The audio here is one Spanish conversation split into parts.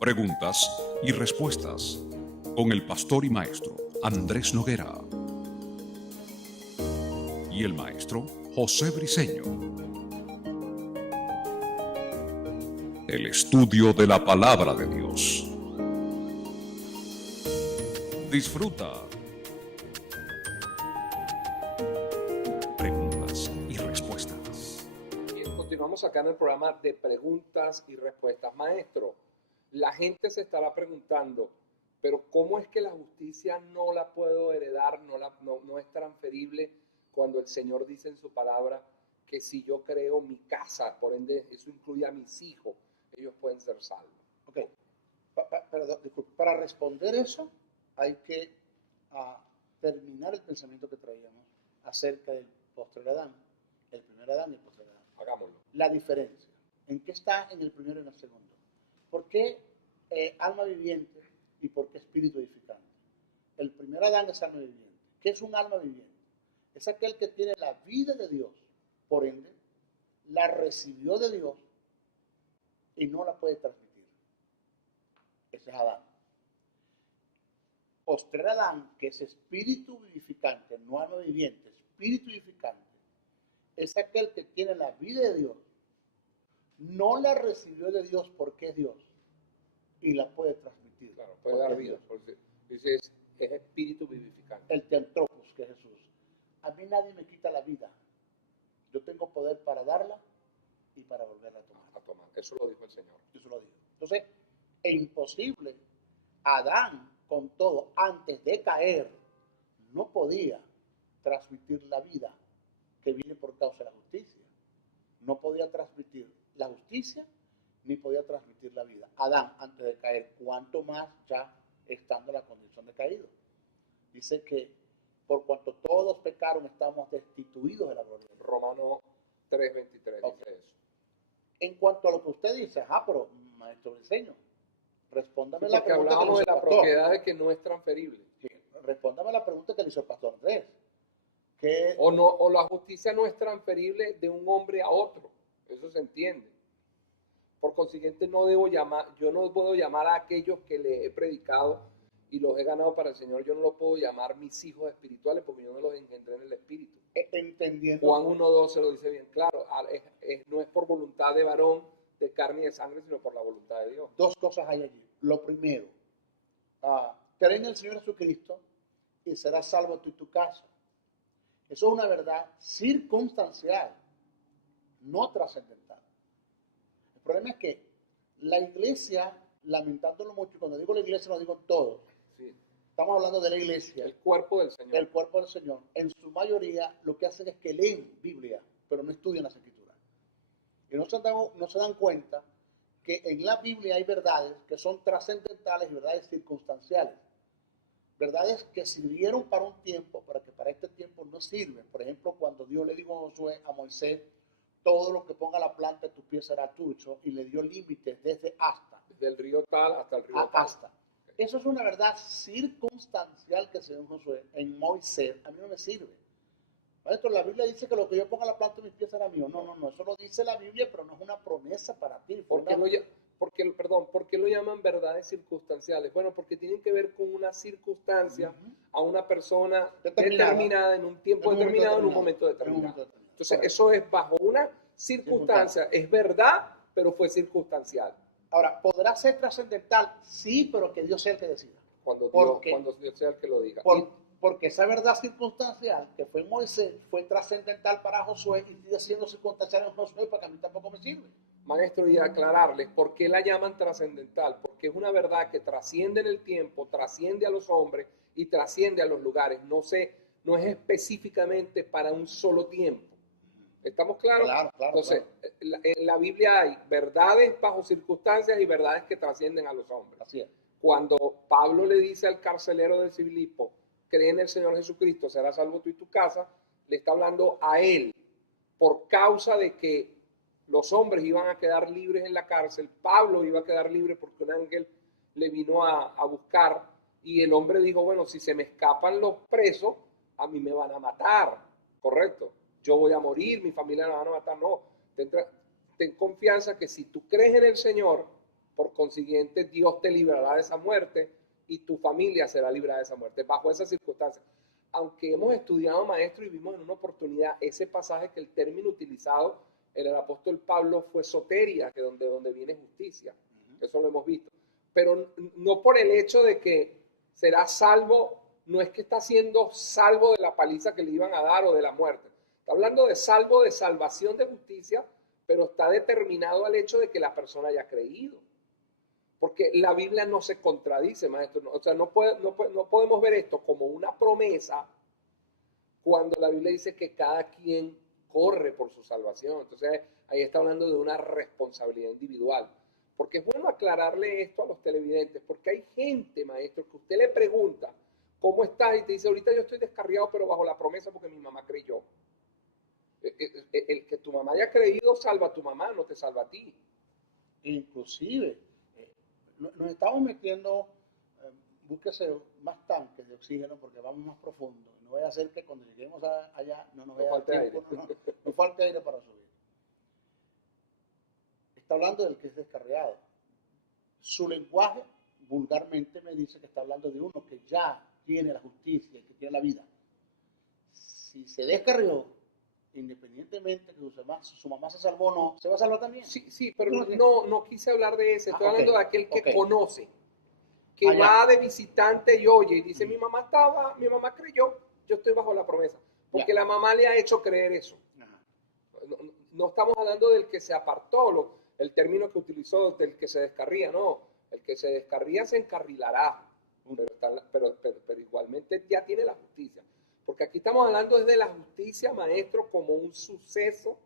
Preguntas y respuestas con el pastor y maestro Andrés Noguera y el maestro José Briceño. El estudio de la palabra de Dios. Disfruta. Preguntas y respuestas. Bien, continuamos acá en el programa de preguntas y respuestas. Maestro, la gente se estará preguntando, pero ¿cómo es que la justicia no la puedo heredar, no es transferible cuando el Señor dice en su palabra que si yo creo mi casa, por ende eso incluye a mis hijos, ellos pueden ser salvos? Ok, disculpe, para responder eso hay que terminar el pensamiento que traíamos acerca del postrer Adán, el primer Adán y el postrer Adán. Hagámoslo. La diferencia, ¿en qué está en el primero y en el segundo? ¿Por qué alma viviente y por qué espíritu edificante? El primer Adán es alma viviente. ¿Qué es un alma viviente? Es aquel que tiene la vida de Dios, por ende, la recibió de Dios y no la puede transmitir. Ese es Adán. Postrer Adán, que es espíritu vivificante, no alma viviente, espíritu vivificante, es aquel que tiene la vida de Dios, no la recibió de Dios porque es Dios y la puede transmitir. Claro, puede dar vida. Dice, es espíritu vivificante. El teantropos, que es Jesús. A mí nadie me quita la vida. Yo tengo poder para darla y para volverla a tomar. Eso lo dijo el Señor. Eso lo dijo. Entonces, es imposible. Adán, con todo, antes de caer, no podía transmitir la vida que viene por causa de la justicia. No podía transmitir la justicia ni podía transmitir la vida. Adán, antes de caer, cuanto más ya estando en la condición de caído. Dice que por cuanto todos pecaron, estamos destituidos de la gloria de Dios. Romanos 3:23 Okay. dice eso. En cuanto a lo que usted dice, pero maestro Briceño, respóndame la Porque pregunta hablábamos que de la propiedad de que no es transferible. Sí, respóndame la pregunta que le hizo el pastor Andrés. O la justicia no es transferible de un hombre a otro. Eso se entiende. Por consiguiente, yo no puedo llamar a aquellos que les he predicado y los he ganado para el Señor, yo no los puedo llamar mis hijos espirituales porque yo no los engendré en el espíritu. Entendiendo. Juan 1:12 lo dice bien claro, no es por voluntad de varón, de carne y de sangre, sino por la voluntad de Dios. Dos cosas hay allí. Lo primero, cree en el Señor Jesucristo y serás salvo tú y tu casa. Eso es una verdad circunstancial, no trascendental. El problema es que la iglesia, lamentándolo mucho, y cuando digo la iglesia no digo todos, sí. Estamos hablando de la iglesia, el cuerpo del Señor. El cuerpo del Señor. En su mayoría lo que hacen es que leen Biblia, pero no estudian las Escrituras. Y no se dan cuenta que en la Biblia hay verdades que son trascendentales y verdades circunstanciales. Verdades que sirvieron para un tiempo, pero que para este tiempo no sirven. Por ejemplo, cuando Dios le dijo a Moisés, todo lo que ponga la planta de tus pies será tuyo, y le dio límites desde hasta. Desde el río tal hasta el río tal. Hasta. Okay. Eso es una verdad circunstancial que se dio en Josué, en Moisés. A mí no me sirve. Maestro, la Biblia dice que lo que yo ponga la planta de mis pies será mío. No, eso lo dice la Biblia, pero no es una promesa para ti. ¿Por qué lo llaman verdades circunstanciales? Bueno, porque tienen que ver con una circunstancia a una persona determinada en un tiempo determinado, en un momento determinado. Entonces, eso es bajo una circunstancia. Es verdad, pero fue circunstancial. Ahora, ¿podrá ser trascendental? Sí, pero que Dios sea el que decida. Cuando Dios sea el que lo diga. Porque esa verdad circunstancial que fue en Moisés fue trascendental para Josué y sigue siendo circunstancial en Josué, para que a mí tampoco me sirve. Maestro, y aclararles por qué la llaman trascendental, porque es una verdad que trasciende en el tiempo, trasciende a los hombres y trasciende a los lugares. No es específicamente para un solo tiempo. ¿Estamos claros? Claro. Entonces, en la Biblia hay verdades bajo circunstancias y verdades que trascienden a los hombres. Así es. Cuando Pablo le dice al carcelero de Filipo, cree en el Señor Jesucristo, serás salvo tú y tu casa, le está hablando a él por causa de que los hombres iban a quedar libres en la cárcel. Pablo iba a quedar libre porque un ángel le vino a buscar y el hombre dijo, bueno, si se me escapan los presos, a mí me van a matar, ¿correcto? Yo voy a morir, mi familia me van a matar. No, ten confianza que si tú crees en el Señor, por consiguiente Dios te librará de esa muerte y tu familia será librada de esa muerte. Bajo esas circunstancias, aunque hemos estudiado, maestro, y vimos en una oportunidad ese pasaje que el término utilizado en el apóstol Pablo fue soteria, que donde viene justicia. Eso lo hemos visto. Pero no por el hecho de que será salvo, no es que está siendo salvo de la paliza que le iban a dar o de la muerte. Está hablando de salvo, de salvación, de justicia, pero está determinado al hecho de que la persona haya creído. Porque la Biblia no se contradice, maestro. O sea, no podemos ver esto como una promesa cuando la Biblia dice que cada quien corre por su salvación. Entonces, ahí está hablando de una responsabilidad individual. Porque es bueno aclararle esto a los televidentes, porque hay gente, maestro, que usted le pregunta, ¿cómo estás? Y te dice, ahorita yo estoy descarriado, pero bajo la promesa porque mi mamá creyó. El que tu mamá haya creído salva a tu mamá, no te salva a ti. Inclusive, nos estamos metiendo, búsquese más tanques de oxígeno porque vamos más profundo. No vaya a ser que cuando lleguemos allá no nos vaya falte aire. No falte aire para subir. Está hablando del que es descarriado. Su lenguaje vulgarmente me dice que está hablando de uno que ya tiene la justicia y que tiene la vida. Si se descarrió, independientemente que su mamá se salvó o no, ¿se va a salvar también? Sí, pero no quise hablar de ese. Estoy hablando de aquel que conoce, que va de visitante y oye y dice, mi mamá creyó, yo estoy bajo la promesa. Porque la mamá le ha hecho creer eso. No estamos hablando del que se apartó, el término que utilizó, del que se descarría, no. El que se descarría se encarrilará, pero igualmente ya tiene la justicia. Porque aquí estamos hablando de la justicia, maestro, como un suceso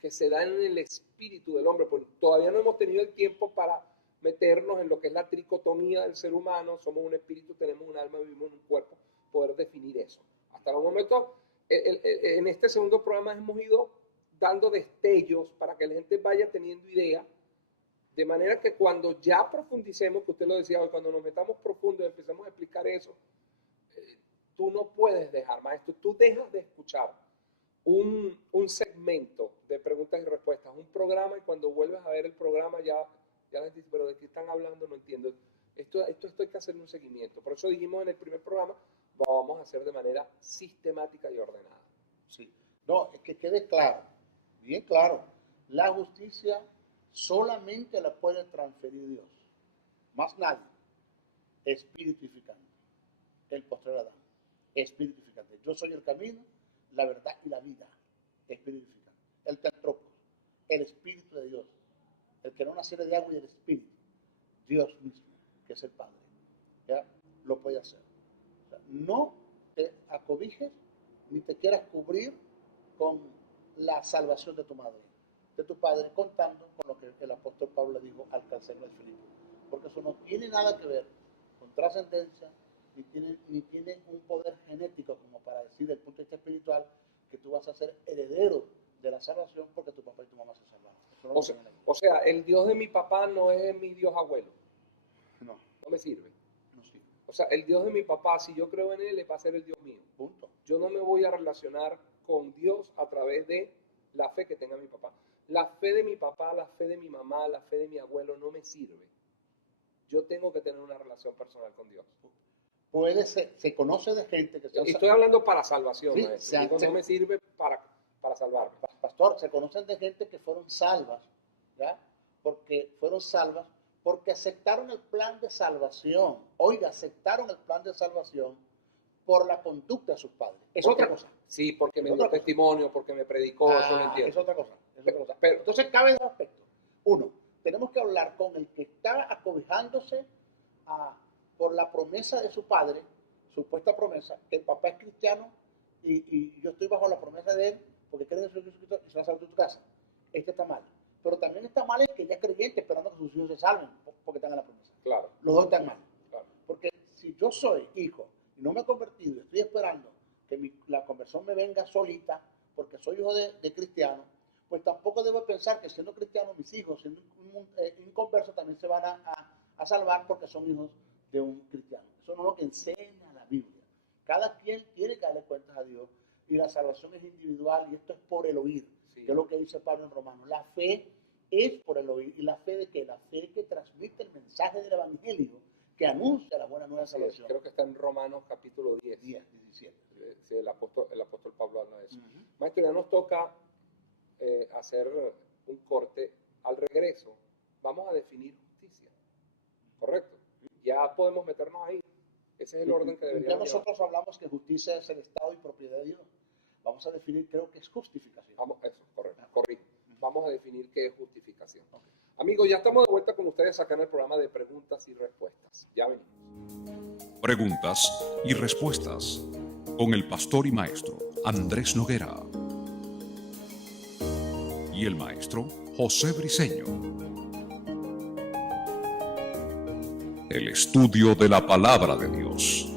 que se da en el espíritu del hombre. Pues todavía no hemos tenido el tiempo para meternos en lo que es la tricotomía del ser humano. Somos un espíritu, tenemos un alma, vivimos en un cuerpo. Poder definir eso. Hasta el momento, en este segundo programa hemos ido dando destellos para que la gente vaya teniendo idea, de manera que cuando ya profundicemos, que usted lo decía hoy, cuando nos metamos profundo y empecemos a explicar eso, tú no puedes dejar, maestro, tú dejas de escuchar un segmento de preguntas y respuestas, un programa, y cuando vuelves a ver el programa ya les dices, pero ¿de qué están hablando? No entiendo. Esto hay que hacer un seguimiento. Por eso dijimos en el primer programa, lo vamos a hacer de manera sistemática y ordenada. Sí. No, es que quede claro, bien claro, la justicia solamente la puede transferir Dios, más nadie. Espirituificante, el postrer Adán, espirituificante. Yo soy el camino, la verdad y la vida, espirituificante. El teotropos, el Espíritu de Dios, el que no naciera de agua y del Espíritu, Dios mismo, que es el Padre, ¿ya? Lo puede hacer. O sea, no te acobijes ni te quieras cubrir con la salvación de tu madre, de tu padre, contando con lo que el apóstol Pablo le dijo al carcelero de Filipo, porque eso no tiene nada que ver con trascendencia, ni tiene un poder genético como para decir desde el punto de vista espiritual que tú vas a ser heredero de la salvación porque tu papá y tu mamá se salvaron. O sea, el Dios de mi papá no es mi Dios abuelo. No me sirve. No sirve. O sea, el Dios de mi papá, si yo creo en él, va a ser el Dios mío. Punto. Yo no me voy a relacionar con Dios a través de la fe que tenga mi papá. La fe de mi papá, la fe de mi mamá, la fe de mi abuelo no me sirve. Yo tengo que tener una relación personal con Dios. Puede ser, se conoce de gente que... Estoy hablando para salvación, sí, maestro. No me sirve para salvarme. Pastor, se conocen de gente que fueron salvas, ¿ya? Porque fueron salvas porque aceptaron el plan de salvación. Oiga, aceptaron el plan de salvación por la conducta de sus padres. Es otra cosa. Sí, porque me dio testimonio, porque me predicó, eso lo entiendo. Es otra cosa. Pero entonces cabe dos aspectos. Uno, tenemos que hablar con el que está acobijándose por la promesa de su padre, supuesta promesa, que el papá es cristiano y yo estoy bajo la promesa de él porque cree en Jesucristo y se va a salvar de tu casa. Este está mal. Pero también está mal el que ya es creyente esperando que sus hijos se salven porque están en la promesa. Claro. Los dos están mal. Claro. Porque si yo soy hijo y no me he convertido, estoy esperando que la conversión me venga solita porque soy hijo de cristiano, pues tampoco debo pensar que siendo cristiano mis hijos, siendo inconversos, también se van a salvar porque son hijos de un cristiano. Eso no es lo que enseña la Biblia. Cada quien tiene que darle cuentas a Dios y la salvación es individual y esto es por el oír, sí. Que es lo que dice Pablo en Romanos. La fe es por el oír. ¿Y la fe de qué? La fe que transmite evangelio que anuncia la buena nueva de Así es, salvación. creo que está en Romanos capítulo 10. 10, 17. Sí, el apóstol Pablo habla de eso. Ujú. Maestro, ya nos toca hacer un corte. Al regreso, vamos a definir justicia. ¿Correcto? Ya podemos meternos ahí. Ese es el orden que Ya deberíamos llevar. nosotros hablamos que justicia es el Estado y propiedad de Dios. Vamos a definir, creo que es justificación. Vamos, eso, correcto, corrijo. Vamos a definir qué es justificación. Ok. Amigos, ya estamos de vuelta con ustedes acá en el programa de preguntas y respuestas. Ya venimos. Preguntas y respuestas con el pastor y maestro Andrés Noguera y el maestro José Briceño. El estudio de la palabra de Dios.